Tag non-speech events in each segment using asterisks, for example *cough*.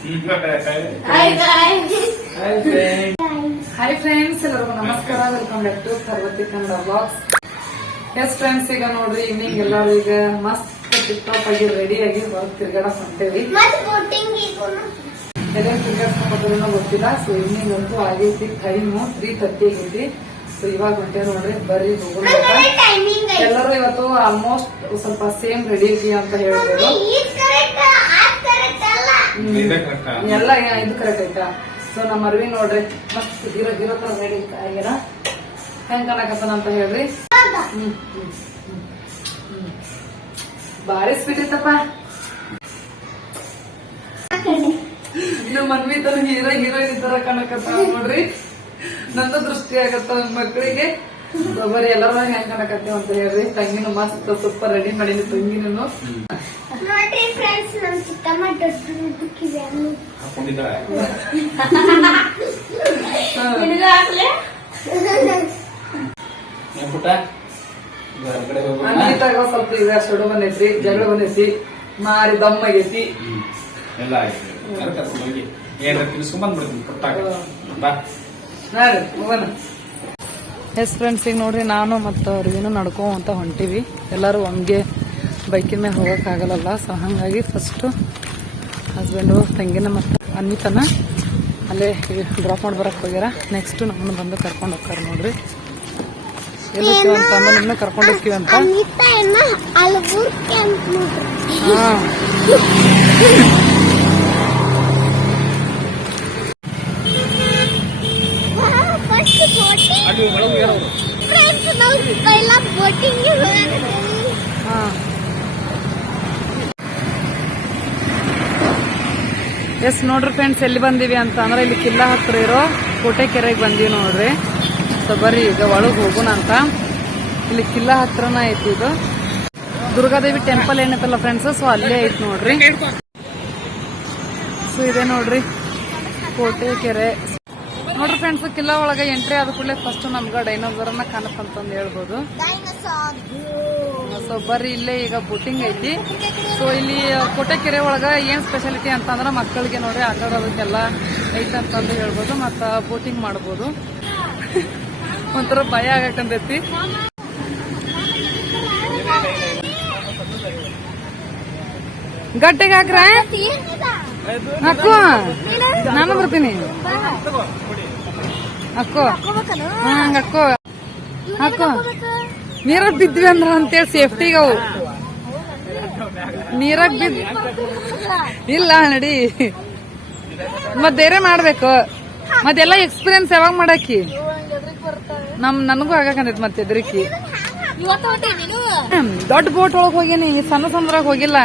Hi friends ಎಲ್ಲರಿಗೂ ನಮಸ್ಕಾರ. Welcome back to ಸರ್ವತಿ ಕನ್ನಡ ಬ್ಲಾಗ್ಸ್ ಎಸ್ ಫ್ರೆಂಡ್ಸ್ ಈಗ ನೋಡ್ರಿ ಈವ್ನಿಂಗ್ ಎಲ್ಲರೂ ಈಗ ಮಸ್ತ್ ಟಾಪ್ ಆಗಿ ರೆಡಿ ಆಗಿ ಹೊರಗೆ ತಿರ್ಗಾಡಕ್ ಹೊಂಟೇವಿ. ಎಲ್ಲ ತಿರ್ಗಾಡ್ಕೊಂಡ್ಬಂದ್ರೂ ಗೊತ್ತಿಲ್ಲ. ಸೊ ಈವ್ನಿಂಗ್ ಅಂತೂ ಆಗೈತಿ. ಟೈಮು ತ್ರೀ ತರ್ಟಿ ಆಗೈತಿ. ಸೊ ಇವಾಗ ಹೊಂಟೆ ನೋಡ್ರಿ ಬರ್ರಿ ಹೋಗೋಣ ಎಲ್ಲರೂ ಇವತ್ತು ಆಲ್ಮೋಸ್ಟ್ ಸ್ವಲ್ಪ ಸೇಮ್ ರೆಡಿ ಅಂತ ಹೇಳ್ಬೋದು. ಎಲ್ಲ ಇದು ಕರೆಕ್ಟ್ ಆಯ್ತಾ ಸೊ ನಮ್ಮ ಅರ್ವಿ ನೋಡ್ರಿ ಮಸ್ತ್ ಹೀರೋ ಹೀರೋ ತರ ರೆಡಿ ಆಗ್ಯಾರ ಹೆಂಗ್ ಕಾಣಕತ್ತಾನ ಅಂತ ಹೇಳ್ರಿ. ಬಾರಿ ಸ್ವೀಟ್ ಐತಪ್ಪ. ನಮ್ಮ ಮನ್ವಿ ತರ ಹೀರೋ ಹೀರೋಯಿನ್ ತರ ಕಾಣಕತ್ತ ನೋಡ್ರಿ. ನಂದು ದೃಷ್ಟಿ ಆಗತ್ತ ಮಕ್ಕಳಿಗೆ ಬರೀ ಎಲ್ಲರೂ ಹೆಂಗ್ ಕಾಣಕತ್ತೇವ ಅಂತ ಹೇಳ್ರಿ. ತಂಗಿನ ಮಸ್ತ್ ಸೂಪರ್ ರೆಡಿ ಮಾಡೀನಿ ತಂಗಿನೂ ನೋಡ್ರಿ ಫ್ರೆಂಡ್ಸ್ ನಮ್ ಚಿಕ್ಕಮ್ಮ ದೊಡ್ಡ ದುಡ್ಡಿಕ್ಕಿದೆ ಅನ್ವಿತಾಗ ಸ್ವಲ್ಪ ಈಗ ಸುಡು ಬಂದೈತಿ ಜಗಳ ಬಂದೈತಿ. ಮಾರಿ ದಮ್ ಆಗೈತಿ. ಎಲ್ಲ ಆಯ್ತು. ಏನಾರ ತಿನ್ಸ್ಕೊಂಡ್ ಬಂದ್ಬಿಡ್ತೀನಿ ಕೊಟ್ಟಾಗ ಬಾ. ನೋಡ್ರಿ ಹೋಗೋಣ. ಎಸ್ ಫ್ರೆಂಡ್ಸ್ ಈಗ ನೋಡ್ರಿ ನಾನು ಮತ್ತು ಅವ್ರಿಗೇನು ನಡ್ಕೊಂತ ಹೊಂಟೀವಿ. ಎಲ್ಲರೂ ಹಂಗೆ ಬೈಕಿನ ಮೇಲೆ ಹೋಗೋಕ್ಕಾಗಲ್ಲ ಸೊ ಹಾಗಾಗಿ ಫಸ್ಟು ಹಸ್ಬೆಂಡು ತಂಗಿನ ಮತ್ತು ಅನ್ವಿತನ ಅಲ್ಲೇ ಡ್ರಾಪ್ ಮಾಡಿ ಬರೋಕ್ಕೆ ಹೋಗ್ಯಾರ. ನೆಕ್ಸ್ಟು ನಮ್ಮನ್ನು ಬಂದು ಕರ್ಕೊಂಡು ಹೋಗ್ತಾರೆ ನೋಡ್ರಿ. ಎಲ್ಲಿ ಹೋಗ್ತೀವಿ ಅಂತ ಕರ್ಕೊಂಡು ಹೋಗ್ತೀವಿ ಅಂತ. ಹಾಂ ಫಸ್ಟ್ ಬೋಟಿಂಗ್ ಅಲ್ಲಿ ಒಳಗೆ ಯಾರು ಫ್ರೆಂಡ್ಸ್ ನಾವು ಪೈಲ ಬೋಟಿಂಗ್ ಹಾಂ ಎಸ್ ನೋಡ್ರಿ ಫ್ರೆಂಡ್ಸ್ ಎಲ್ಲಿ ಬಂದಿವಿ ಅಂತ ಅಂದ್ರೆ ಇಲ್ಲಿ ಕಿಲ್ಲ ಹತ್ರ ಇರೋ ಕೋಟೆ ಕೆರೆಗೆ ಬಂದಿವಿ ನೋಡ್ರಿ. ಸೊ ಬರ್ರಿ, ಈಗ ಒಳಗೆ ಹೋಗೋಣ ಅಂತ. ಇಲ್ಲಿ ಕಿಲ್ಲ ಹತ್ರನ ಐತಿ ಇದು. ದುರ್ಗಾದೇವಿ ಟೆಂಪಲ್ ಏನೈತಲ್ಲ ಫ್ರೆಂಡ್ಸ್ ಸೊ ಅಲ್ಲೇ ಐತಿ ನೋಡ್ರಿ. ಸೊ ಇದೆ ನೋಡ್ರಿ. ಕೋಟೆ ಕೆರೆ ನೋಡ್ರಿ ಫ್ರೆಂಡ್ಸ್ ಕಿಲ್ಲಾ ಒಳಗೆ ಎಂಟ್ರಿ ಆದ ಕೂಡಲೇ ಫಸ್ಟ್ ನಮ್ಗೆ ಡೈನೋಸರ್ನ ಕಾಣತ್ತಂತಂದು ಹೇಳ್ಬೋದು. ಸೊ ಬರ್ರಿ ಇಲ್ಲೇ ಈಗ ಬೋಟಿಂಗ್ ಐತಿ. ಸೊ ಇಲ್ಲಿ ಕೋಟೆ ಕೆರೆ ಒಳಗೆ ಏನ್ ಸ್ಪೆಷಾಲಿಟಿ ಅಂತಂದ್ರೆ ಮಕ್ಕಳಿಗೆ ನೋಡಿ ಆಟ ಆಡೋದಕ್ಕೆಲ್ಲ ಐತೆ ಅಂತಂದು ಹೇಳ್ಬೋದು, ಮತ್ತ ಬೋಟಿಂಗ್ ಮಾಡ್ಬೋದು. ಒಂಥರ ಭಯ ಆಗಕಂತೈತಿ ಗಟ್ಟಿಗೆ ಹಾಕ್ರ. ಹಾಕು. ನಾನು ಬರ್ತೀನಿ. ಹಾಕೋ. ಹಾ ಹಂಗ ಹಾಕೋ. ಹಾಕೋ. ನೀರಾಗ ಬಿದ್ವಿ ಅಂದ್ರ ಅಂತೇಳಿ ಸೇಫ್ಟಿಗೆ ಅವು. ನೀರಾಗ ಬಿದ್ ಇಲ್ಲ ನಡಿ. ಮತ್ ಬೇರೆ ಮಾಡ್ಬೇಕು. ಮತ್ತೆಲ್ಲ ಎಕ್ಸ್ಪೀರಿಯನ್ಸ್ ಯಾವಾಗ ಮಾಡಾಕಿ? ನಮ್ ನನಗೂ ಆಗಕಂತೈತಿ ಮತ್ತೆ ಎದ್ರಿಕಿ. ದೊಡ್ಡ ಬೋಟ್ ಒಳಗ್ ಹೋಗಿನಿ ಸಣ್ಣ ಸಮುದ್ರ ಹೋಗಿಲ್ಲ.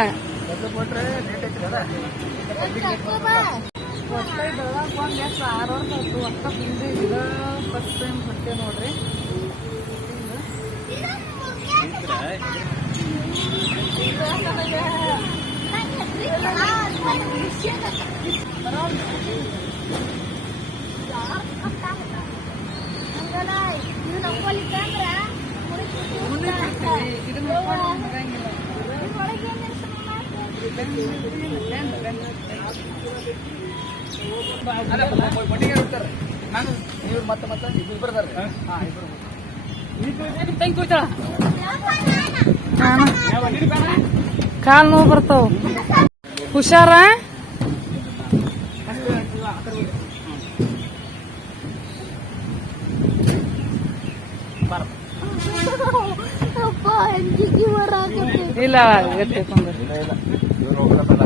ನೋಡ್ರಿ ನಾನು ಇವ್ರು ಮತ್ತೆ ಮತ್ತೆ ಇಬ್ರು ಬರ್ತಾರೆ. ಹಾ. ಇಬ್ರು ಕಾಲ್ ನೋವು ಬರ್ತಾವ. ಹುಷಾರ? ಇಲ್ಲ ಎತ್ತೆ ಕುಂದ್ರ ಇವ್ರು ಹೋಗ್ತಾರಲ್ಲ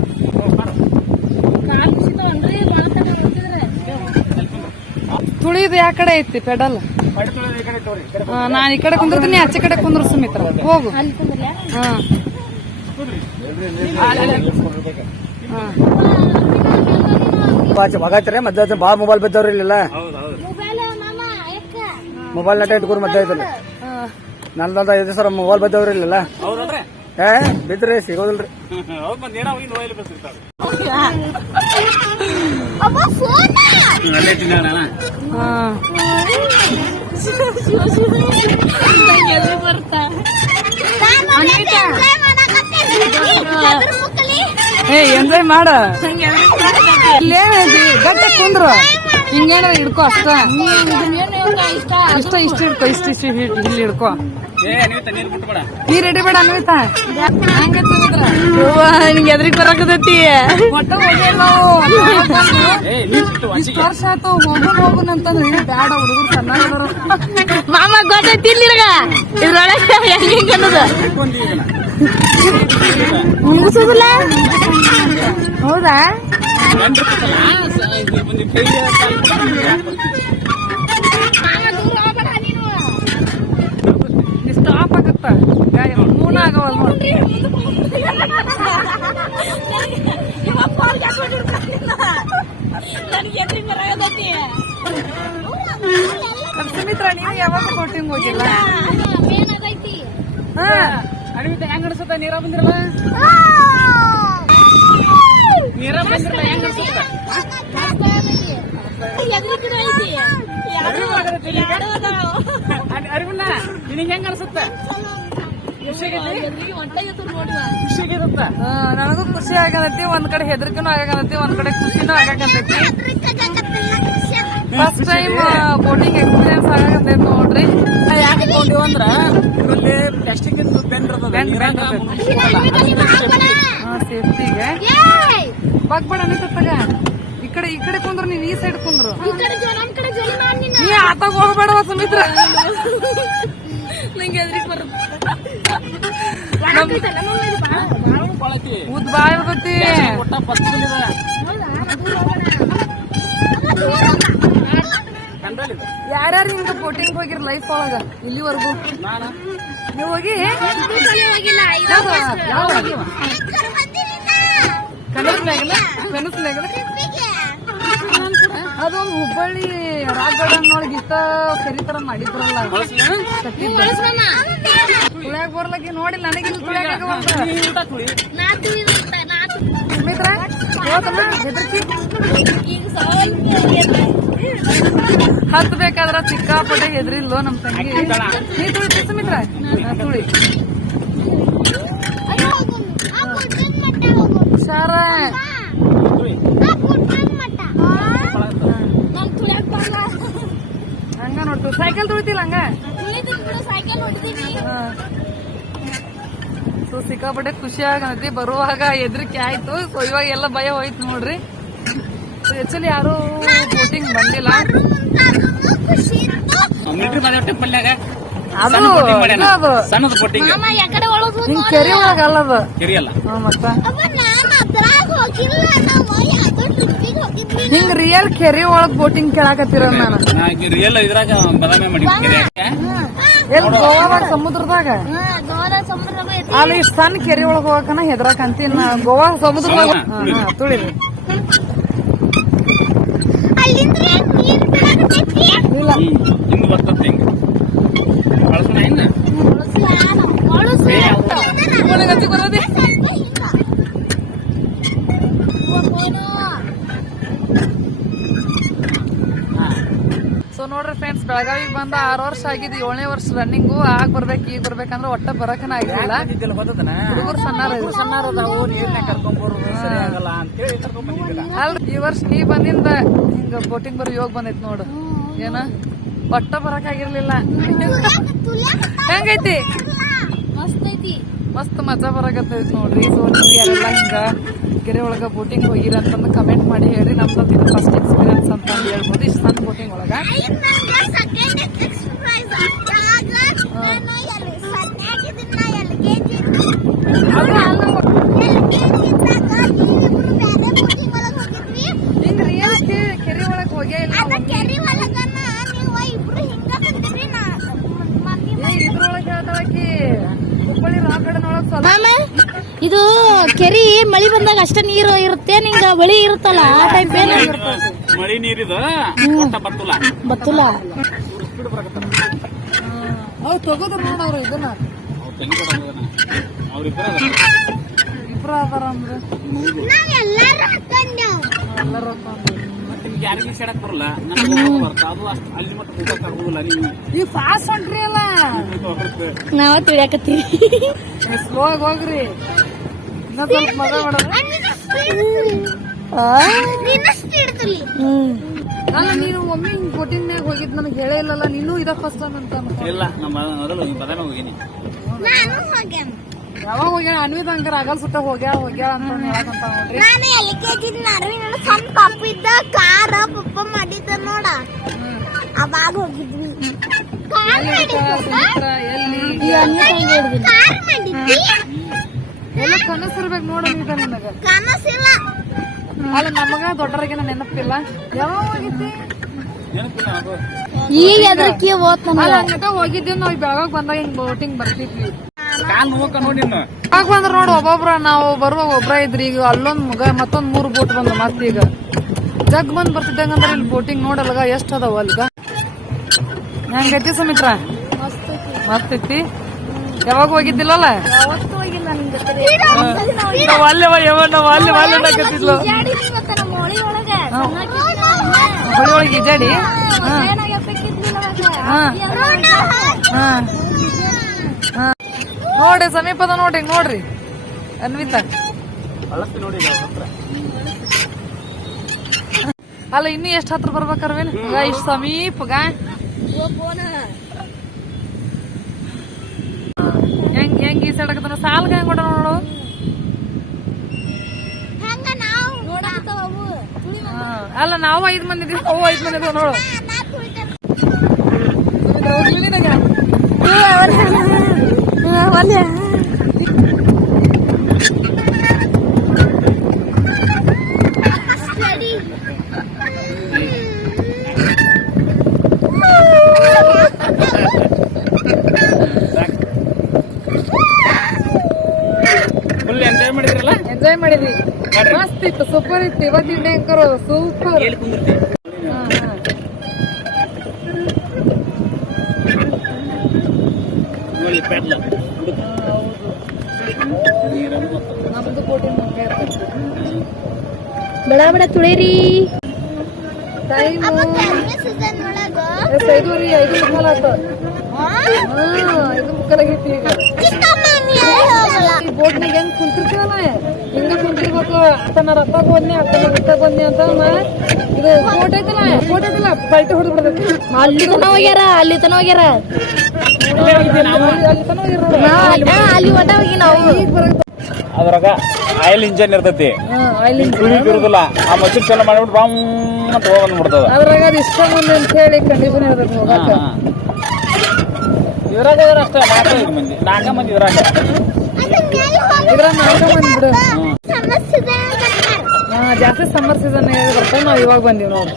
ತುಳಿದು ಯಾ ಕಡೆ ಐತಿ ಪೆಡಲ್? ಪಡಿ ತೊಳೆದು ಈ ಕಡೆ ತೋರಿ ಈ ಕಡೆ ಆ, ನಾನ್ ಈ ಕಡೆ ಕುಂದಿರ್ತೀನಿ ಆಚೆ ಕಡೆ ಕುಂದ್ರ ಸುಮಿತ್ರ. ಹೋಗು. ಅಲ್ಲಿ ಕುಂದ್ರಲ್ಲ ಹಾ ಮಧ್ಯ ಬಾಳ ಮೊಬೈಲ್ ಬಿದ್ದವ್ರಿ ಇಲ್ಲೆಲ್ಲ. ಹೌದು ಹೌದು ಮೊಬೈಲ್ ನಟ ಇಟ್ಕೊರಿ ಮಧ್ಯ ಐತಲ್ಲ ಹಾ. ನಂದಂತ ಐದು ಸರ ಮೊಬೈಲ್ ಬಿದ್ದವ್ರಿ ಇಲ್ಲೆಲ್ಲ. ಹೌದಲ್ರಿ ಏ ಬಿದ್ರಿ ಸಿಗೋದಿಲ್ರಿ. ಏ ಎಂಜಾಯ್ ಮಾಡ. ಇಲ್ಲೇನೈತಿ ಗಟ್ಟ ಕುಂದ್ರು. ಹಿಂಗೇನಾರ ಹಿಡ್ಕೋ ಅಷ್ಟ. ಇಷ್ಟ ಇಷ್ಟ ಹಿಡ್ಕೋ ಇಷ್ಟ ಇಷ್ಟ ಇಲ್ಲಿ ಹಿಡ್ಕೋ. ನೀ ರೆಡಿ ಬೇಡ ಅನ್ವಿತಾ ನಿಂಗೆ ಎದ್ರಿಗೆ ಬರಾಕತೈತಿ ಬಿಟ್ಟು ಇಷ್ಟ್ ವರ್ಷ ಆತು ಹೋಗುನ್ ಹೋಗುನ್ ಅಂತಂದ್ರೆ ಬ್ಯಾಡ ಹುಡುಗರು ಚೆನ್ನಾಗಿರೋರು ಮಾಮ ಗೊತ್ತೈತಿ ಇದ್ರೊಳಗೆ ಹೆಂಗ್ ಹೆಂಗ್ ಅನ್ನೋದು ಮುಗಿಸೋದಿಲ್ಲ? ಹೌದಾ? ಸ್ಟಾಪ್ ಆಗತ್ತ ಗಾಯ ಮೂನ ಆಗವಲ್. ಸುಮಿತ್ರ ನೀವು ಯಾವಾಗ ಕೋಟಿಂಗ್ ಹೋಗಿಲ್ಲ ಹಾ ಅನ್ವಿತಾ ಹೆಂಗ್ ಅನ್ಸುತ್ತ? ನೀರ ಬಂದಿರಲ್ಲ? ನೀರ ಬಂದಿರಲ್ಲ ಹೆಂಗ್ ಅನ್ಸುತ್ತ ಅರಿವಿಲ್ಲ ನಿನಗೆ ಹೆಂಗ್ ಅನ್ಸುತ್ತ? ಖುಷಿಯಾಗಿರುತ್ತ? ನನಗೂ ಖುಷಿ ಆಗತೈತಿ ಒಂದ್ ಕಡೆ ಹೆದರ್ಕನು ಆಗತೈತಿ ಒಂದ್ ಕಡೆ ಖುಷಿನೂ ಆಗಕತ್ತೈತಿ. ಫಸ್ಟ್ ಟೈಮ್ ಬೋಟಿಂಗ್ ಎಕ್ಸ್ಪೀರಿಯನ್ಸ್ ಆಗಕತ್ತೈತಿ ನೋಡ್ರಿ. ಯಾಕೆ ಕೊಂಡಿವ್ ಅಂದ್ರ ಇಲ್ಲಿ ಪ್ಲಾಸ್ಟಿಕ್ ಬೆಂಡ್ ಸೇಫ್ಟಿಗೆ. ಬಗ್ಬೇಡ ಅನಿತತ್ತಾಗ ಈ ಕಡೆ ಈ ಕಡೆ ಕುಂದ್ರು ನೀನ್ ಈ ಸೈಡ್ ಕುಂದ್ರು. ನೀ ಆತಾಗ ಹೋಗ್ಬೇಡ ಸುಮಿತ್ರ ನಂಗೆ ಉದ್ ಬಾಯ್ ಕಂಡ್ರಲ್ಲಿ ಯಾರ್ಯಾರು ಹಿಂಗ ಬೋಟಿಂಗ್ ಹೋಗಿರ್ ಲೈಫ್ ಒಳಗ? ಇಲ್ಲಿವರೆಗೂ? ನಾನು? ನೀವು ಹೋಗಿ? ಅದೊಂದು ಹುಬ್ಬಳ್ಳಿ ರಾಕ್ ಗಾರ್ಡನ್ ಒಳಗೆ ಇಷ್ಟ ಸರಿ ತರ ಮಾಡಿದ್ರಲ್ಲ ತುಳಿಯಾಗ ಬರ್ಲಕ್ಕೆ ನೋಡಿ ನನಗೆ ಹೆದರ್ಕಿ. ಹತ್ಬೇಕಾದ್ರ ಸಿಕ್ಕಾಪಟ್ಟೆ ಎದ್ರಿಲ್ಲೋ ನಮ್ ತಂಗಿ. ನೀ ತುಳಿ ಸುಮಿತ್ರ? ಹಾ, ತುಳಿ. ಹಂಗ ನೋಡ್ತು. ಸೈಕಲ್ ತುಳಿತಿಲ್ಲ ಹಂಗ? ಸೊ ಸಿಕ್ಕಾಪಟ್ಟೆ ಖುಷಿ ಆಗತಿ ಬರುವಾಗ ಹೆದ್ರಿಕೆ ಆಯ್ತು. ಸೊ ಇವಾಗ ಎಲ್ಲ ಭಯ ಹೋಯ್ತು ನೋಡ್ರಿ. ಆಕ್ಚುಲಿ ಯಾರು ಬೋಟಿಂಗ್ ಬಂದಿಲ್ಲ. ಅದು ಸಣ್ಣದ ಬೋಟಿಂಗ್ ಕೆರೆ ಒಳಗ ಅಲ್ಲದ ಹಿರಿಯಲ್ಲ ಹಾ, ಮತ್ತ? ಹಿಂಗ್ ರಿಯಲ್ ಕೆರೆ ಒಳಗ್ ಬೋಟಿಂಗ್ ಕೇಳಾಕತ್ತಿರ ನಾನು? ರಿಯಲ್ ಇದ್ರಾಗ ಬದಾಮಿ ಮಾಡಿ ಎಲ್ಲಿ ಗೋವಾದಾಗ ಸಮುದ್ರದಾಗ ಅಲ್ಲಿ ಸಣ್ಣ ಕೆರೆ ಒಳಗ್ ಹೋಗಕನ ಹೆದ್ರಾಕ ಅಂತೀನಿ ನಾ. ಗೋವಾ ಸಮುದ್ರದಾಗ ತುಳಿರಿ. ಇಲ್ಲ. ಹಿಂಗ್ ಬರ್ತದ ಹಿಂಗ. ಬಳಸೋಣ ಹಿಂಗ. ಸೊ ನೋಡ್ರಿ ಫ್ರೆಂಡ್ಸ್ ಬೆಳಗಾವಿಗೆ ಬಂದ ಆರು ವರ್ಷ ಆಗಿದೆ. ಏಳನೇ ವರ್ಷ ರನ್ನಿಂಗು ಆಗ ಬರ್ಬೇಕು ಈಗ ಬರ್ಬೇಕಂದ್ರೆ ಒಟ್ಟ ಬರಕನ ಆಗಿಲ್ಲ. ಗೊತ್ತದನ? ಹುಡುಗರು ಸಣ್ಣಾರ. ಸಣ್ಣಾರ ಅಲ್ರಿ ಈ ವರ್ಷ ನೀ ಬಂದಿಂದ ಹಿಂಗ ಬೋಟಿಂಗ್ ಬರೋ ಯೋಗ ಬಂದೈತಿ ನೋಡು. ಏನ? ಒಟ್ಟ ಬರಕ್ ಆಗಿರ್ಲಿಲ್ಲ. ಹೆಂಗೈತಿ? ಮಸ್ತ್ ಮಜಾ ಬರಕತ್ತೈತಿ ನೋಡ್ರಿ. ಸೊ ನೀವು ಯಾರೆಲ್ಲ ಹಿಂಗ ಕೆರೆ ಒಳಗ ಬೋಟಿಂಗ್ ಹೋಗಿರ ಅಂತಂದು ಕಮೆಂಟ್ ಮಾಡಿ ಹೇಳ್ರಿ. ನಮ್ದು ಫಸ್ಟ್ ಎಕ್ಸ್ಪೀರಿಯನ್ಸ್ ಅಂತ ಅಂದ್ ಹೇಳ್ಬೋದು. ಇಷ್ಟು ಸಣ್ಣ ಬೋಟಿಂಗ್ ಒಳಗೆ. ಹಿಂಗ್ ರಿಯಲ್ ಕೆರೆ ಒಳಗೆ ಹೋಗೇ ಇಲ್ಲ ಇದ್ರೊಳಗ್ ಹೇಳ್ತಾಳಕಿ ಹುಬ್ಬಳ್ಳಿ ಸ್ವಲ್ಪ ಇದು ಕೆರಿ ಮಳಿ ಬಂದಾಗ ಅಷ್ಟ ನೀರು ಇರುತ್ತೆ ನಿಂಗ ಬಳಿ ಇರುತ್ತಲ್ಲ ಆ ಟೈಪ್ ಏನು ಮಳಿ ನೀರಿದ ಒಟ್ಟ ಸ್ಪೀಡ್ ಬರಕತ್ತಾರ ತಗೋದ್ರ ನೋಡವ್ರು ಇದನ್ನ. ಅವ್ರು ತಂಗಿ ಕೊಡೋದನ್ನ ಅದಾರ. ಅಂದ್ರೆ ಎಲ್ಲರೂ ಮತ್ತೆ ನಿಮ್ಗೆ ಯಾರಿಗೂ ಸೇಡಕ್ ಬರಲ್ಲ. ನನಗೆ ಬರ್ತಾ ಅದು ಅಷ್ಟು ಅಲ್ಲಿ ಮತ್ತೆ ನೀವು. ಈ ಫಾಸ್ಟ್ ಹೊಂಟ್ರಿ ಅಲ್ಲ. ನಾವ ತಿಳಿಯಾಕತ್ತೀವಿ. ಸ್ಲೋ ಆಗಿ ಹೋಗ್ರಿ. ಮಗ ಸ್ವಲ್ಪ ಮಜಾ ಮಾಡೋದು. ಅಲ್ಲ ನೀನು ಒಮ್ಮೆ ಹಿಂಗ್ ಬೋಟಿಂಗ್ ಮ್ಯಾಗ ಹೋಗಿದ್ ನನಗೆ ಹೇಳೇ ಇಲ್ಲಲ್ಲ ನೀನು ಇದ ಫಸ್ಟ್ ಟೈಮ್ ಅಂತ. ಇಲ್ಲ ನಮ್ಮ ಮೊದಲು ಬದಾನ ಹೋಗಿನಿ. ಯಾವಾಗ ಹೋಗ್ಯಾಳ? ಅನ್ವಿತ್ ಹಂಗಾರ ಆಗಲ್ ಸುತ್ತ ಹೋಗ್ಯಾಳ ಹೋಗ್ಯಾಳ ಅಂತ ಹೇಳಕಂತ ನೋಡ್ರಿ. ನಾನು ಸಣ್ಣ ಪಾಪ ಇದ್ದ ಕಾರ ಪಪ್ಪ ಮಾಡಿದ್ದ ನೋಡ. ಅವಾಗ ಹೋಗಿದ್ವಿ. ಕಾರ್ ಎಲ್ಲಿ ಕಾರ್ ಮಾಡಿದ್ವಿ. ಎಲ್ಲ? ಕನಸಿರ್ಬೇಕು ನೋಡ ನನಗೆ ನಿನಗ. ಕನಸಿಲ್ಲ. ಅಲ್ಲ ನಮಗ ದೊಡ್ಡರಿಗೆ ನೆನಪಿಲ್ಲ. ಯಾವಾಗ ಹೋಗಿದ್ದಿ ನೆನಪಿಲ್ಲ ನನಗೂ ಈಗ ಎದಕ್ಕೆ ಓದ್ತಾನ ಅಲ್ಲ ಹೋಗಿದ್ದೀವಿ ನಾವ್ ಬೆಳಗಾಗ ಬಂದಾಗ ಹಿಂಗ್ ಬೋಟಿಂಗ್ ಬರ್ತಿದ್ವಿ. ಆಗ ಬಂದ್ರ ನೋಡು ಒಬ್ಬೊಬ್ರ ನಾವು ಬರುವಾಗ ಒಬ್ರ ಇದ್ರಿ ಈಗ ಅಲ್ಲೊಂದ್ ಮುಗ ಮತ್ತೊಂದ್ ಮೂರ್ ಬೋಟ್ ಬಂದ ಮತ್ತೆ ಈಗ. ಜಗ್ ಬಂದ್ ಬರ್ತಿದ್ದಂಗಂದ್ರ ಇಲ್ಲಿ ಬೋಟಿಂಗ್ ನೋಡಲ್ಗ ಎಷ್ಟ್ ಅದಾವ ಅಲ್ಗ? ಹೆಂಗೈತಿ ಸುಮಿತ್ರ? ಮಸ್ತ್ ಐತಿ. ಯಾವಾಗ ಹೋಗಿದ್ದಿಲ್ಲಲ್ಲ? ನಾವ್ ಅಲ್ಲೇ ಯಾವ ನಾವ್ ಅಲ್ಲೇ ಅಲ್ಲೇ ಅನ್ನಕತ್ತಿದ್ಲು ನಮ್ಮ ಹೊಳಿ ಒಳಗ ಹೊಳಿ ಒಳಗೆ ಇಜಾಡಿ ಹಾ ಹಾ. ಹಾ. ಹಾ. ನೋಡಿ ಸಮೀಪದ ನೋಡ್ರಿ ನೋಡ್ರಿ. ಅನ್ವಿತ. ಅಲ್ಲ ಇನ್ನು ಎಷ್ಟ್ ಹತ್ರ ಬರ್ಬೇಕಾರ ಇಷ್ಟ ಸಮೀಪಗ? ಹೆಂಗ್ ಹೆಂಗ್ ಈ ಸೈಡ್ ಆಗತ್ತ ಸಾಲ್ಗ ಹೆಂಗ್ ಹೊಡ ನೋಡು. ಹಂಗ ನಾವು ನೋಡಾಕತ್ತಾವು ಹಾ. ಅಲ್ಲ ನಾವು ಐದ್ ಮಂದಿ ಇದೀವಿ ಅವು ಐದ್ ಮಂದಿ ಇದಾವ ನೋಡು. ಸುಮಿತ್ರ, ಮಸ್ತ್ ಇತ್ತು ಸೂಪರ್ ಇತ್ತು ಇವತ್ತು ತಿಂಡಿ ಅಂಕರು ಸೂಪರ್ ಹೇಳಿ ಕುಂದಿರ್ತಿ ನೋಡಿ ಪೆಡ್ಲ ನಮ್ದು ಬೋಟಿಂಗ್ ಹಂಗೆ ಇರ್ತೈತಿ ಬಡ ಬಡ ತುಳಿರಿ ಟೈಮ್ ಎಷ್ಟ್ ಐದೂವರೆ ಐದು ಮುಕ್ಕಾಲ್ ಆತ ಹಾ ಐದು ಮುಕ್ಕಾಲ್ ಆಗೈತಿ ಈಗ ಈ ಬೋಟ್ನಾಗ ಹೆಂಗ್ ಕುಂತಿರ್ತೀವಲ್ಲ ಹಿಂಗ ಕುಂತಿರ್ಬೇಕು ತನ್ನ ರತ್ತಾಗ ಹೋದ್ನಿ ತನ್ನ ರತ್ತಾಗ ಹೋದ್ನಿ ಅಂತ ಇದು ಕೋಟ್ ಐತಲ್ಲ ಕೋಟ್ ಐತಲ್ಲ ಪಲ್ಟಿ ಹೊಡೆದು ಬಿಡ್ಬೇಕು. ಅಲ್ಲಿ ತನ ಹೋಗ್ಯಾರ ಅಲ್ಲಿ ತನ ಹೋಗ್ಯಾರ. ಅಲ್ಲಿ ಒಟ್ಟ ಹೋಗಿ ನಾವು. ಅದ್ರಾಗ ಆಯಿಲ್ ಇಂಜನ್ ಇರ್ತೈತಿ. ಇರುದಿಲ್ಲ. ಆ ಮಸೂರ್ ಚಲೋ ಮಾಡಿಬಿಟ್ಟು ಬಾಮ್ ಅಂತ ಹೋಗ್ ಬಂದ್ಬಿಡ್ತದ ಅದ್ರಾಗ ಅದು ಇಷ್ಟ ಮಂದಿ ಅಂತ ಹೇಳಿ ಕಂಡೀಷನ್ ಇರ್ತೈತಿ ಹೋಗಾಕ ಇದ್ರಾಗ ಇದ್ರ ಅಷ್ಟೇ ನಾಲ್ಕೈದು ಮಂದಿ ನಾಲ್ಕ ಮಂದಿ ಇದ್ರಾಗ. ಇದ್ರಾಗ ನಾಲ್ಕ ಮಂದಿ ಬಿಡು. ಜಾಸ್ತಿ ಸಮ್ಮರ್ ಸೀಸನ್ ಬರ್ತಾವ ನಾವು ಇವಾಗ ಬಂದೀವಿ ನೋಡಿ.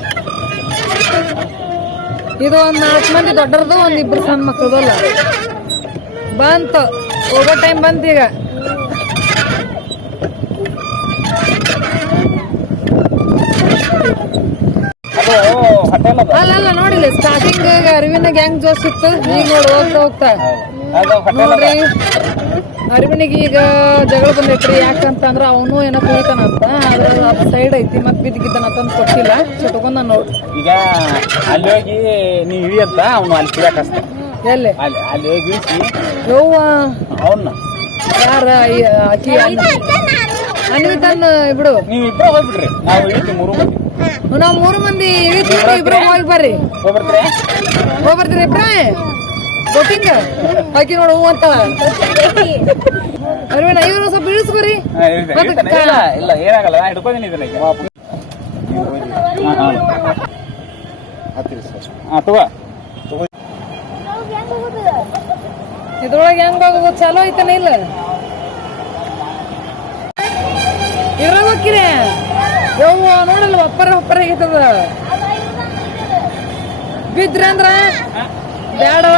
ಇದು ಒಂದ್ ನಾಲ್ಕು ಮಂದಿ ದೊಡ್ಡರದು ಒಂದ್ ಇಬ್ರು ಸಣ್ಣ ಮಕ್ಕಳದಲ್ಲ ಬಂತು. ಹೋಗೋ ಟೈಮ್ ಬಂತು ಈಗ. ಅಲ್ಲಲ್ಲ ನೋಡಿಲ್ಲ ಸ್ಟಾರ್ಟಿಂಗ್ ಅರಿವಿನ ಗ್ಯಾಂಗ್ ಜೋಶ್ ಇತ್ತು. ಈಗ ನೋಡಿ ಹೋಗ್ತಾ ಹೋಗ್ತಾ. ನೋಡ್ರಿ. ಅರಿವಿನಿಗೆ ಈಗ ಜಗಳ ಬಂದೈತ್ರಿ ಯಾಕಂತಂದ್ರೆ ಅವನು ಏನೋ ಕುಳಿತಾನಂತ ಅದ್ರ ಸೈಡ್ ಐತಿ ಮತ್ ಬಿದ್ದಿದ್ದಾನಂತ ಕೊಟ್ಟಿಲ್ಲ ಗೊತ್ತಿಲ್ಲ ಚಿಟ್ಕೊಂಡ ನೋಡ್ರಿ ಈಗ ಅಲ್ಲಿ ಹೋಗಿ ನೀವು ಇಳಿ ಅಂತ ಅವನು ಅಲ್ಲಿ ಕುಡಿಯಕ್ ಹಸ್ತ ಎಲ್ಲಿ? ಅಲ್ಲಿ ಅಲ್ಲಿ ಹೋಗಿ ಇಳಿಸಿ. ಯವ್ವ? ಅವನ್ನ ಯಾರ? ಈ- ಆಕಿ ಅನ್ವಿತನ್ ಬಿಡು ನೀವು ಇಬ್ಬರು ಹೋಗ್ಬಿಡ್ರಿ ನಾವು ಇಳಿತೀವಿ ಮೂರು ಮಂದಿ. ನಾವು ಮೂರು ಮಂದಿ ಇಳಿತೀವಿ ಇಬ್ರು ಹೋಗಿ ಬರ್ರಿ. ಹೋಗ್ಬರ್ತೀರಿ ಹೋಗಿ ಇಬ್ರೇ ಇಬ್ರ? ಬೋಟಿಂಗ್ ಆಕಿ ನೋಡು ಹೂ ಅಂತ. ಅರವಿಂದ ಇವ್ರು ಸ್ವಲ್ಪ ಇಳಿತೀನಿ. ಇಲ್ಲ ಇಲ್ಲ ಏನಾಗಲ್ಲ ನಾ ಹಿಡ್ಕೊಂಡಿನಿ ಇದನ್ನ. ಹಾ, ತಗೋ. ತಗೋ ಇದ್ರೊಳಗೆ ಹೆಂಗ್ ಹೋಗೋದು? ಚಲೋ ಐತನ ಇಲ್ಲ? ಇದ್ರಾಗ ಹೋಗ್ಕಿರಿ ಯವ್ವ ನೋಡಲ್ಲ ಒಪ್ಪರ ಒಪ್ಪರ ಆಗೈತದ. ಬಿದ್ರಿ ಅಂದ್ರ ಬ್ಯಾಡವ?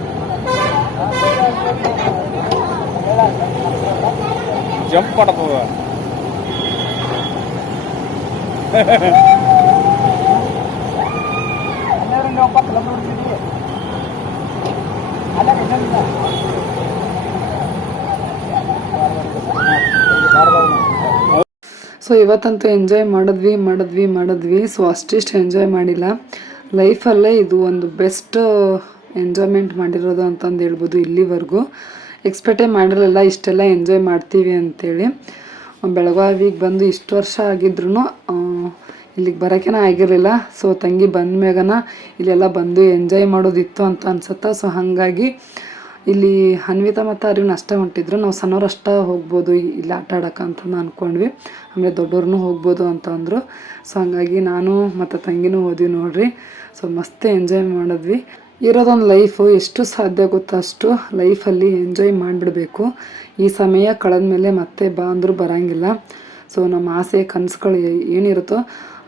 ಜಂಪ್ ಮಾಡ್ತದ. ಸೊ ಇವತ್ತಂತೂ ಎಂಜಾಯ್ ಮಾಡಿದ್ವಿ ಮಾಡಿದ್ವಿ ಮಾಡಿದ್ವಿ. ಸೊ ಅಷ್ಟಿಷ್ಟು ಎಂಜಾಯ್ ಮಾಡಿಲ್ಲ. ಲೈಫಲ್ಲೇ ಇದು ಒಂದು ಬೆಸ್ಟ್ ಎಂಜಾಯ್ಮೆಂಟ್ ಮಾಡಿರೋದು ಅಂತಂದು ಹೇಳ್ಬೋದು ಇಲ್ಲಿವರೆಗೂ. ಎಕ್ಸ್ಪೆಕ್ಟೇ ಮಾಡಿರಲಿಲ್ಲ, ಇಷ್ಟೆಲ್ಲ ಎಂಜಾಯ್ ಮಾಡ್ತೀವಿ ಅಂತೇಳಿ. ಬೆಳಗಾವಿಗೆ ಬಂದು ಇಷ್ಟು ವರ್ಷ ಆಗಿದ್ರು ಇಲ್ಲಿಗೆ ಬರೋಕೇನ ಆಗಿರಲಿಲ್ಲ. ಸೊ ತಂಗಿ ಬಂದ ಮ್ಯಾಗನ ಇಲ್ಲೆಲ್ಲ ಬಂದು ಎಂಜಾಯ್ ಮಾಡೋದಿತ್ತು ಅಂತ ಅನ್ಸುತ್ತೆ. ಸೊ ಹಾಗಾಗಿ ಇಲ್ಲಿ ಅನ್ವಿತಾ ಮತ್ತು ಅರಿವಿನ ಅಷ್ಟೇ ಹೊಂಟಿದ್ರು. ನಾವು ಸಣ್ಣವ್ರು ಅಷ್ಟೇ ಹೋಗ್ಬೋದು, ಇಲ್ಲಿ ಆಟ ಆಡೋಕ್ಕಂತಂದು ಅಂತ ಅಂದ್ಕೊಂಡ್ವಿ ಆಮೇಲೆ ದೊಡ್ಡವ್ರನ್ನೂ ಹೋಗ್ಬೋದು ಅಂತ ಅಂದರು. ಸೊ ಹಂಗಾಗಿ ನಾನು ಮತ್ತು ತಂಗಿನೂ ಹೋದ್ವಿ ನೋಡ್ರಿ. ಸೊ ಮಸ್ತ್ ಎಂಜಾಯ್ ಮಾಡಿದ್ವಿ. ಇರೋದೊಂದು ಲೈಫು, ಎಷ್ಟು ಸಾಧ್ಯ ಗೊತ್ತೋ? ಅಷ್ಟು ಲೈಫಲ್ಲಿ ಎಂಜಾಯ್ ಮಾಡಿಬಿಡಬೇಕು. ಈ ಸಮಯ ಕಳೆದ ಮೇಲೆ ಮತ್ತೆ ಬಾ ಅಂದರೂ ಬರೋಂಗಿಲ್ಲ. ಸೊ, ನಮ್ಮ ಆಸೆ, ಕನಸುಗಳು ಏನಿರುತ್ತೋ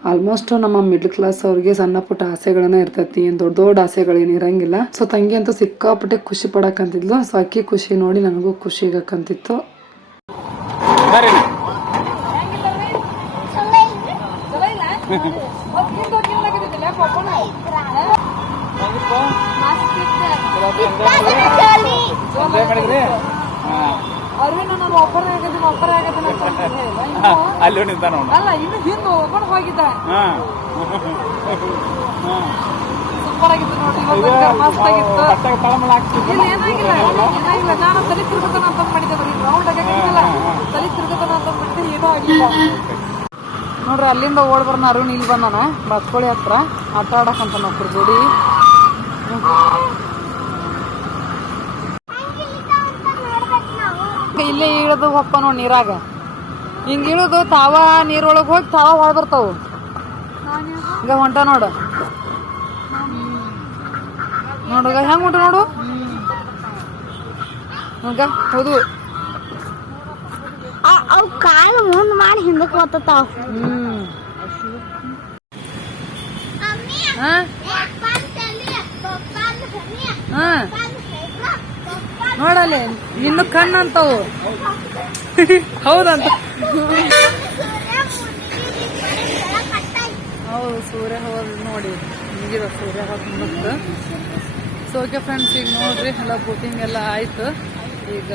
ಆಲ್ಮೋಸ್ಟ್ ನಮ್ಮ ಮಿಡ್ಲ್ ಕ್ಲಾಸ್ ಅವ್ರಿಗೆ ಸಣ್ಣ ಪುಟ್ಟ ಆಸೆಗಳನ್ನ ಇರ್ತೈತಿ. ಏನು ದೊಡ್ಡ ದೊಡ್ಡ ಆಸೆಗಳೇನು ಇರಂಗಿಲ್ಲ. ಸೊ ತಂಗಿ ಅಂತೂ ಸಿಕ್ಕಾಪಟ್ಟೆ ಖುಷಿ ಪಡಕಂತಿದ್ಲು. ಸೊ, ಅಕ್ಕಿ ಖುಷಿ ನೋಡಿ ನನಗೂ ಖುಷಿ ಆಗಕ್ಕಂತಿತ್ತು ಎಂಜಾಯ್ ಮಾಡಿದ್ರಿ? *laughs* ಅಲ್ಲಿ ನಿಂತ ನೋಡ ಅಲ್ಲ ಇನ್ನು ಹಿಂದೆ ಒಬ್ಬನು ಹೋಗಿದ್ದ ಸೂಪರ್ ಆಗಿತ್ತು ನೋಡ್ರಿ ಮಸ್ತ್ ಆಗಿತ್ತು ಕಟ್ಟಾಗ ತಳಮಳ ಆಗ್ತಿತ್ತು ಇಲ್ಲಿ ಏನಾಗಿಲ್ಲ ಏನಾಗಿಲ್ಲ ನಾನು ತಲೆ ತಿರುಗತನ ಅಂತ ಮಾಡಿದ್ದೆ ಬರೀ ರೌಂಡ್ ಆಗಿಲ್ಲ. ತಲೆ ತಿರುಗತನ ಅಂತ ಮಾಡಿದ್ರೆ ಏನೂ ಆಗಿಲ್ಲ. *laughs* ನೋಡ್ರಿ ಅಲ್ಲಿಂದ ಓಡ್ ಬರ್ನ ಅರುಣ್ ಇಲ್ಲಿ ಬಂದಾನ ಬತ್ಕೋಳಿ ಹತ್ರ. ಆಟ ಆಡಕಂತ ನೌಕರ್ ಜೋಡಿ ಇಲ್ಲೇ ಇಳಿದು ಹೊಪ್ಪ ನೋಡಿ ನೀರಾಗ. ಹಿಂಗ ಇಳಿದು ತಾವ ನೀರೊಳಗೆ ಹೋಗಿ ತಾವ ಹೊಳ ಬರ್ತಾವು. ಈಗ ಹೊಂಟ ನೋಡು. ನೋಡುಗ ಹೆಂಗೆ ಹೊಂಟ ನೋಡು. ಈಗ ಹೌದು ಅವ್ ಕಾಲು ಮುಂದ್ ಮಾಡಿ ಹಿಂದಕ್ಕೆ ಹೋಗ್ತಾವ ಹ್ಮ್. ಹಾ? ಹಾ ನೋಡಲ್ಲಿ ನಿನ್ನ ಕಣ್ಣು ಅಂತವು ಹೌದಂತ. ಹೌದು ಸೂರ್ಯ ಹೋದ ನೋಡಿ. ಮುಗಿದ ಸೂರ್ಯ ಹೋದ ಸೊ ಓಕೆ ಫ್ರೆಂಡ್ಸ್ ಈಗ ನೋಡ್ರಿ ಎಲ್ಲ ಬೂಟಿಂಗ್ ಎಲ್ಲ ಆಯ್ತು. ಈಗ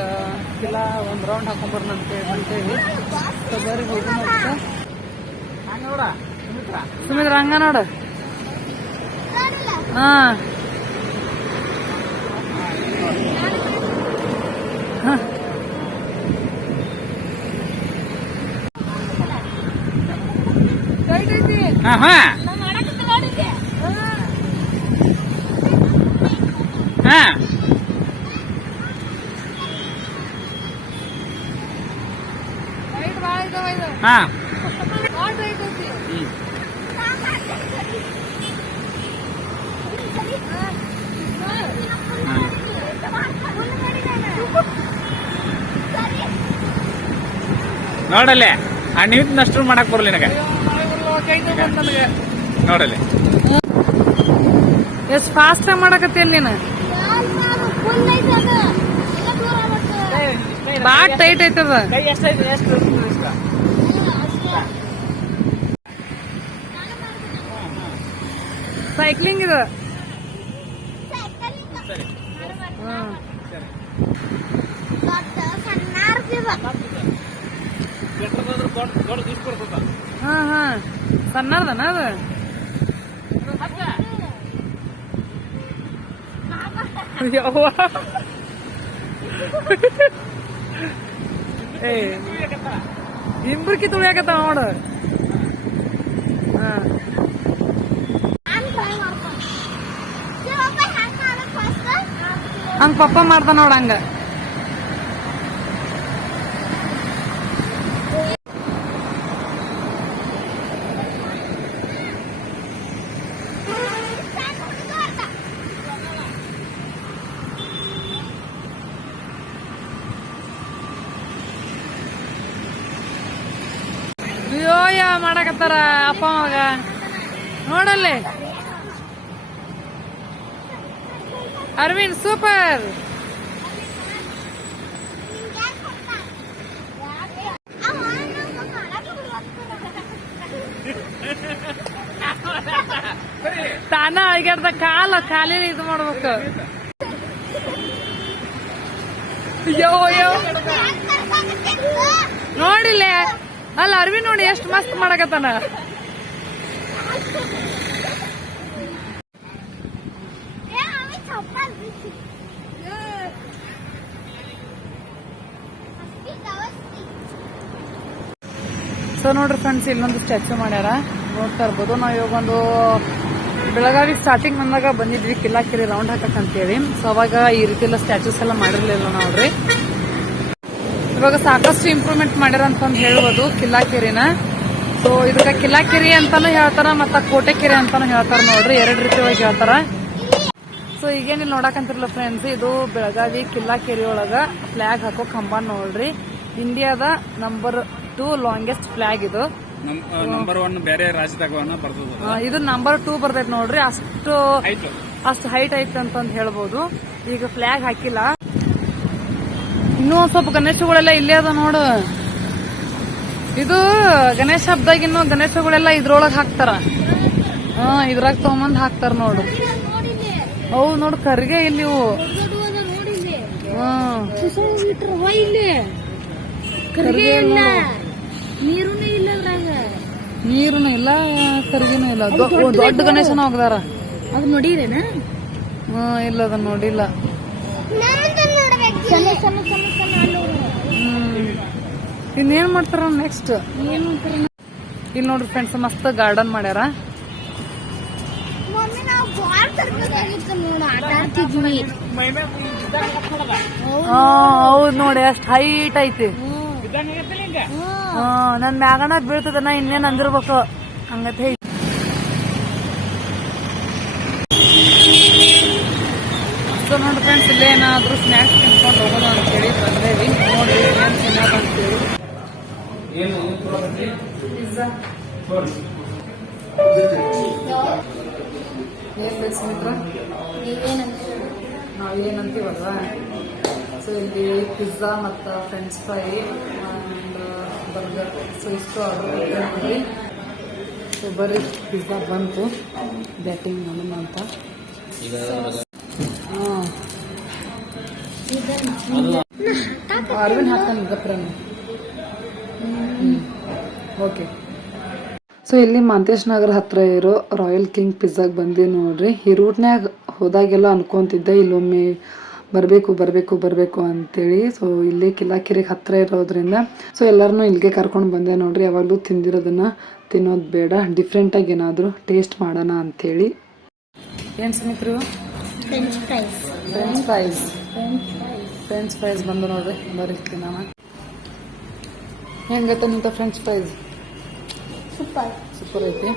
ಎಲ್ಲ ಒಂದು ರೌಂಡ್ ಹಾಕೊಂಡ್ಬರ್ನಂತೆ ಅಂತ ಹೇಳಿ ಹೊಂಟೇವಿ ಸೊ ಬರ್ರಿ ಹೋಗಿ ನೋಡ್ತಾ ನೋಡ ಸುಮಿತ್ರ. ಸುಮಿತ್ರ ಹಂಗ ನೋಡು. ಹಾ. ಹಾಂ ಹಾಂ ಹಾಂ ಹಾಂ ನೋಡಲ್ಲೇ ಆ ನಿಮಿತ್ನಷ್ಟು ಮಾಡಕ್ ಬರಲಿ ನಿನಗೆ ನೋಡಲ್ಲಿ ಎಷ್ಟು ಫಾಸ್ಟ್ ಮಾಡಕತ್ತಿ ಅಲ್ಲಿ ನೀನು? ಬಾಳ ಟೈಟ್ ಐತದ. ಸೈಕ್ಲಿಂಗ್ ಇದು? ಹ್ಮ್. ಹಾ ಹಾ ಸಣ್ಣದನ ಅದು ಯವ್ವ. ಏ ಇಬ್ರಕಿ ತುಳಿಯಾಕತ್ತಾವ ನೋಡು ಹಾ ಹಂಗ ಪಪ್ಪ ಮಾಡ್ದ ನೋಡ ಹಂಗ ಅಯ್ಯೋ ಯಾ ಮಾಡಕತ್ತಾರ ಅಪ್ಪ ಮಗ ನೋಡಲ್ಲಿ. ಅರವಿಂದ್, ಸೂಪರ್. ತಾನ ಐಗಾಡ್ದ ಕಾಲ ಕಾಲಿನ ಇದು ಮಾಡ್ಬೇಕು. ಅಯ್ಯೋ ಅಯ್ಯೋ. ನೋಡಿಲ್ಲ. ಅಲ್ಲ ಅರ್ವಿ ನೋಡಿ ಎಷ್ಟು ಮಸ್ತ್ ಮಾಡಕತ್ತಾನ. ಸೊ ನೋಡ್ರಿ ಫ್ರೆಂಡ್ಸ್ ಇಲ್ಲೊಂದು ಸ್ಟ್ಯಾಚು ಮಾಡ್ಯಾರ. ನೋಡ್ತಾ ಇರ್ಬೋದು. ನಾವು ಇವಾಗ ಒಂದು ಬೆಳಗಾವಿ ಸ್ಟಾರ್ಟಿಂಗ್ ಬಂದಾಗ ಬಂದಿದ್ವಿ. ಕಿಲ್ಲಾಕಿರಿ ರೌಂಡ್ ಹಾಕಕ್ ಅಂತೇಳಿ. ಸೊ ಅವಾಗ ಈ ರೀತಿ ಎಲ್ಲ ಸ್ಟ್ಯಾಚುಸ್ ಎಲ್ಲ ಮಾಡಿರ್ಲಿಲ್ಲ ನೋಡ್ರಿ. ಇವಾಗ ಸಾಕಷ್ಟು ಇಂಪ್ರೂವ್ಮೆಂಟ್ ಮಾಡ್ಯಾರ ಅಂತಂದು ಹೇಳ್ಬೋದು ಕಿಲ್ಲಾಕೆರಿನ ಸೊ ಇದಕ್ಕ ಕಿಲ್ಲಾಕೆರಿ ಅಂತಾನು ಹೇಳ್ತಾರ ಮತ್ತ ಕೋಟೆಕೆರೆ ಅಂತಾನು ಹೇಳ್ತಾರ ನೋಡ್ರಿ ಎರಡು ರೀತಿ ಒಳಗೆ ಹೇಳ್ತಾರ ಸೊ ಈಗೇನಿಲ್ಲ ನೋಡಕಂತಿರಲ್ಲ ಫ್ರೆಂಡ್ಸ್ ಇದು ಬೆಳಗಾವಿ ಕಿಲ್ಲಾಕೆರೆ ಒಳಗ ಫ್ಲಾಗ್ ಹಾಕೋ ಕಂಬ ನೋಡ್ರಿ. ಇಂಡಿಯಾದ ನಂಬರ್ ಟೂ ಲಾಂಗೆಸ್ಟ್ ಫ್ಲಾಗ್ ಇದು. ನಂಬರ್ ಒನ್ ಬೇರೆ ರಾಜ್ಯದಾಗ ಇದು ನಂಬರ್ ಟೂ ಬರ್ತೈತಿ ನೋಡ್ರಿ ಅಷ್ಟು ಅಷ್ಟು ಹೈಟ್ ಐತೆ ಅಂತಂದು ಹೇಳ್ಬೋದು. ಈಗ ಫ್ಲಾಗ್ ಹಾಕಿಲ್ಲ. ಇನ್ನೂ ಒಂದ್ ಸ್ವಲ್ಪ ಗಣೇಶಗಳೆಲ್ಲ ಇಲ್ಲೇ ಅದ ನೋಡು. ಇದು ಗಣೇಶ ಹಬ್ಬದಾಗ ಇನ್ನು ಗಣೇಶಗಳೆಲ್ಲ ಇದ್ರೊಳಗ್ ಹಾಕ್ತಾರ. ಹಾ ಇದ್ರಾಗ ತಗೊಂಬಂದ್ ಹಾಕ್ತಾರ ನೋಡು. ಹೌದ್ ಅವು ನೋಡು ಕರ್ಗೆ ಇಲ್ಲಿ ನೀರು ಇಲ್ಲಿ. ಕರ್ಗಿನೂ ಇಲ್ಲ. ದೊಡ್ಡ ಗಣೇಶನ ಹೋಗ್ದಾರ ಅದು ನೋಡಿರೇನ? ಹ್ಮ್ ಇಲ್ಲ ಅದನ್ನ ನೋಡಿಲ್ಲ ಸಣ್ಣ ಸಣ್ಣ ಸಣ್ಣ ಸಣ್ಣ ಹಣ್ಣು ಹ್ಮ್ ಇನ್ನೇನ್ ಮಾಡ್ತಾರ ನೆಕ್ಸ್ಟ್ ಇಲ್ಲಿ ನೋಡ್ರಿ ಫ್ರೆಂಡ್ಸ್ ಮಸ್ತ್ ಗಾರ್ಡನ್ ಮಾಡ್ಯಾರ. ಹೌದ್ ನೋಡಿ ಅಷ್ಟ್ ಹೈಟ್ ಐತಿ. ಹಾ ನನ್ ಮ್ಯಾಗಣ ಬೀಳ್ತದ ನಾ ಇನ್ನೇನ್ ಅಂದಿರ್ಬೇಕು. ಹಂಗತ್ತೆ ನೋಡ್ರಿ ಸೊ ನೋಡಿ ಫ್ರೆಂಡ್ಸ್ ಇಲ್ಲೇನಾದ್ರೂ ಸ್ನಾಕ್ಸ್ ಸ್ನ್ಯಾಕ್ಸ್ ತಿನ್ಕೊಂಡು ಹೋಗೋಣ ಅಂತೇಳಿ ಬಂದೇವಿ ನೋಡ್ರಿ ಏನು ತಿನ್ನೋದು ಅಂತೇಳಿ ಪಿಜ್ಜಾ ಏನ್ ಬೇಕು ಸ್ನೇಹಿತರ ನಾವು ಏನಂತೀವಲ್ವಾ ಸೊ ಇಲ್ಲಿ ಪಿಜ್ಜಾ ಮತ್ತು French fry and burger so ಇಷ್ಟು ಆರ್ಡರ್ ಮಾಡಿ ಸೊ ಬರ್ರಿ ಪಿಜ್ಜಾ ಬಂತು ಬ್ಯಾಟಿಂಗ್ ಅಂತ ಅರವಿಂದ್ ಹಾಕ್ತಾನೆ ಗಪ್ರನ ಓಕೆ. ಸೊ ಇಲ್ಲಿ ಮಾಂತೇಶ್ ನಗರ ಹತ್ರ ಇರೋ ರಾಯಲ್ ಕಿಂಗ್ ಪಿಜ್ಜಾಗೆ ಬಂದಿ ನೋಡ್ರಿ. ಈ ರೂಟ್ನ್ಯಾಗ ಹೋದಾಗೆಲ್ಲ ಅನ್ಕೊಂತಿದ್ದೆ ಇಲ್ಲೊಮ್ಮೆ ಬರಬೇಕು ಬರಬೇಕು ಬರಬೇಕು ಅಂತೇಳಿ. ಸೊ ಇಲ್ಲಿ ಕಿಲಾಕಿರಿಗೆ ಹತ್ರ ಇರೋದ್ರಿಂದ ಸೊ ಎಲ್ಲರನ್ನೂ ಇಲ್ಲಿಗೆ ಕರ್ಕೊಂಡು ಬಂದೆ ನೋಡ್ರಿ. ಯಾವಾಗಲೂ ತಿಂದಿರೋದನ್ನು ತಿನ್ನೋದು ಬೇಡ. ಡಿಫ್ರೆಂಟಾಗಿ ಏನಾದರೂ ಟೇಸ್ಟ್ ಮಾಡೋಣ ಅಂತೇಳಿ. ಏನು ಸ್ನೇಹಿತರು? French fries French fries French fries ಬಂದು ನೋಡ್ರಿ ಬರೀತೀನಿ ನಾನು ಹೆಂಗೈತೆ ನಿಂತ ಫ್ರೆಂಚ್ ಫ್ರೈಸ್ ಸೂಪರ್. ಸೂಪರ್ ಐತಿ.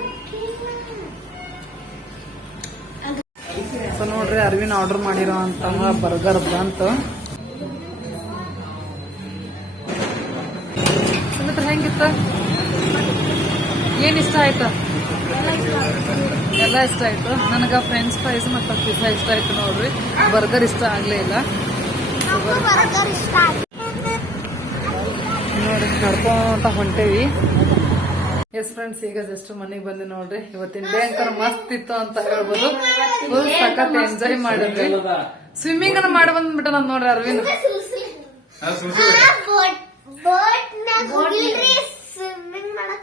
ಸೊ ನೋಡ್ರಿ ಅರವಿಂದ್ ಆರ್ಡರ್ ಮಾಡಿರೋ ಅಂತ ಬರ್ಗರ್ ಬಂತು. ಹೆಂಗಿತ್ತ? ಏನು ಇಷ್ಟ ಆಯ್ತು? ಎಲ್ಲ ಇಷ್ಟ ಆಯ್ತು. ನನಗೆ ಫ್ರೆಂಚ್ ಫ್ರೈಸ್ ಮತ್ತು ಪಿಜ್ಜಾ ಇಷ್ಟ ಆಯ್ತು ನೋಡ್ರಿ. ಬರ್ಗರ್ ಇಷ್ಟ ಆಗಲೇ ಇಲ್ಲ. ನೋಡಿ ನಡ್ಕೊಂತ ಹೊಂಟೇವಿ. ಎಸ್ ಫ್ರೆಂಡ್ಸ್ ಈಗ ಜಸ್ಟ್ ಮನೆಗೆ ಬಂದೆ ನೋಡ್ರಿ. ಇವತ್ತಿನ ಡೇ ಅಂತ ಮಸ್ತ್ ಇತ್ತು ಅಂತ ಹೇಳ್ಬೋದು. ಫುಲ್ ಸಖತ್ ಎಂಜಾಯ್ ಮಾಡಿದ್ವಿ. ಸ್ವಿಮ್ಮಿಂಗ್ ಅನ್ನ ಮಾಡಿ ಬಂದ್ಬಿಟ್ಟ ನಾನು ನೋಡ್ರಿ ಅರವಿಂದ್.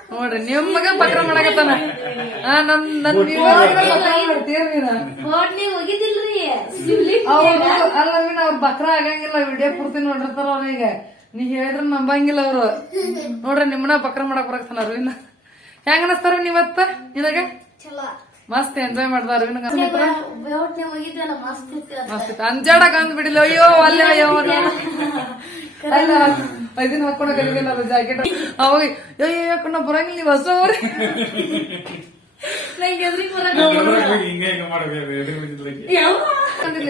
ನೋಡ್ರಿ ನಿಮ್ ಮಗ ಬಕ್ರ ಮಾಡಕತ್ತಾನ? ಆ, ನಮ್ ನನ್? ಅಲ್ಲ ಮೀನ್ ಅವ್ರ ಬಕ್ರ ಆಗಂಗಿಲ್ಲ ವಿಡಿಯೋ ಪೂರ್ತಿ ನೋಡಿರ್ತಾರ ಅವ್ರಿಗೆ ನೀ ಹೇಳಿದ್ರ ನಂಬಂಗಿಲ್ಲ ಅವ್ರು. ನೋಡ್ರಿ ನಿಮ್ಮನ್ನ ಬಕ್ರ ಮಾಡಕ್ ಬರಕತ್ತಾನ ಅರವಿಂದ್? ಹೆಂಗ ಅನಸ್ತಾರ ನೀವತ್ತ ಇದಾಗ ಮಸ್ತ್ ಎಂಜಾಯ್ ಮಾಡ್ದ ಹೋಗಿದ್ವಲ್ಲ ಮಸ್ತ್ ಇತ್ತು ಮಸ್ತ್ ಇತ್ತು. ಅಂಜಾಡಕ್ ಅಂದ್ ಬಿಡಿಲ್ಲ ಅಯ್ಯೋ ಅಲ್ಲೇ ಅಯ್ಯೋ. *laughs* ಅಲ್ಲ ಇದನ್ನ ಜಾಕೆಟ್ ಅವಾಗ ಅಯ್ಯೋ ಯಾಕಣ್ಣ ಬರಂಗಿಲ್ಲ ನೀವು ನಂಗೆ ಎದ್ರಿಗೆ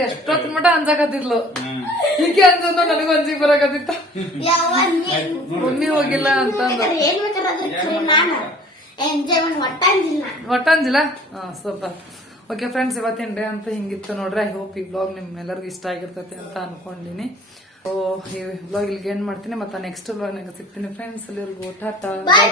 ಎಷ್ಟೊತ್ತ ಮಟ ಅಂಜಾಕತ್ತಿದ್ಲು. ಹೀಗೆ ಅಂಜಂದ ನನಗೂ ಅಂಜಿ ಬರಕತ್ತಿತ್ತ. ಯಾವ ನೀನ್ ಮಮ್ಮಿ ಹೋಗಿಲ್ಲ ಅಂತ ಒಟ್ಟಂಜಿಲ್ಲ. ಹಾ ಸೂಪರ್. ಓಕೆ ಫ್ರೆಂಡ್ಸ್ ಇವತ್ತಿನ ಡೇ ಅಂತ ಹಿಂಗಿತ್ತು ನೋಡ್ರಿ. ಐ ಹೋಪ್ ಈ ಬ್ಲಾಗ್ ನಿಮ್ಮೆಲ್ಲರಿಗೂ ಇಷ್ಟ ಆಗಿರ್ತೈತಿ ಅಂತ ಅನ್ಕೊಂಡಿನಿ. ಈ ಬ್ಲಾಗ್ ಇಲ್ಲಿಗೆ ಏನ್ ಮಾಡ್ತೀನಿ? ಮತ್ತೆ ನೆಕ್ಸ್ಟ್ ಬ್ಲಾಗ್ನಾಗ ಸಿಗ್ತೀನಿ ಫ್ರೆಂಡ್ಸ್ ಎಲ್ಲರಿಗೂ ಟಾಟಾ. ಬಾಯ್